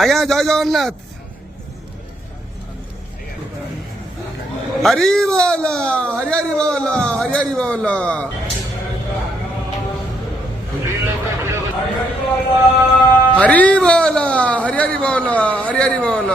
আয়া জয় জগন্নাথ। হরি বল, হরি হরি বল, হরি হরি বল। হরি বল, হরি হরি বল, হরি হরি বল।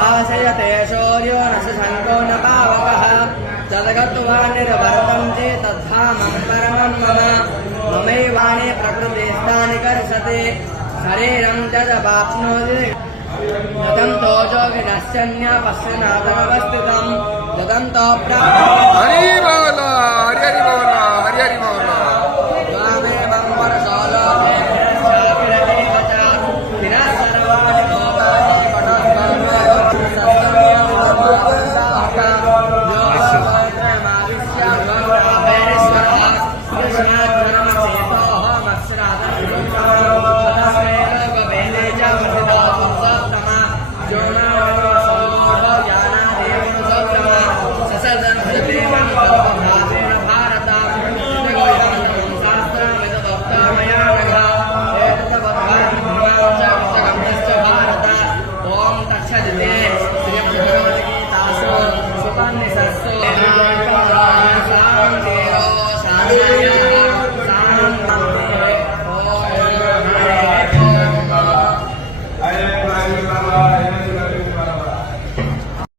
भाषयते शौर्यो न शशङ्को न पावकः तद्गत्वा निर्वर्तं चेत् तद्धामं परमं मम ममैवाणि प्रकृतिस्थानि कर्षति शरीरं जदवाप्नोति यदं तो योगिनश्चन्य पश्यनादवस्थितं यदं तो प्राप्त। हरि बोल, हरि हरि बोल।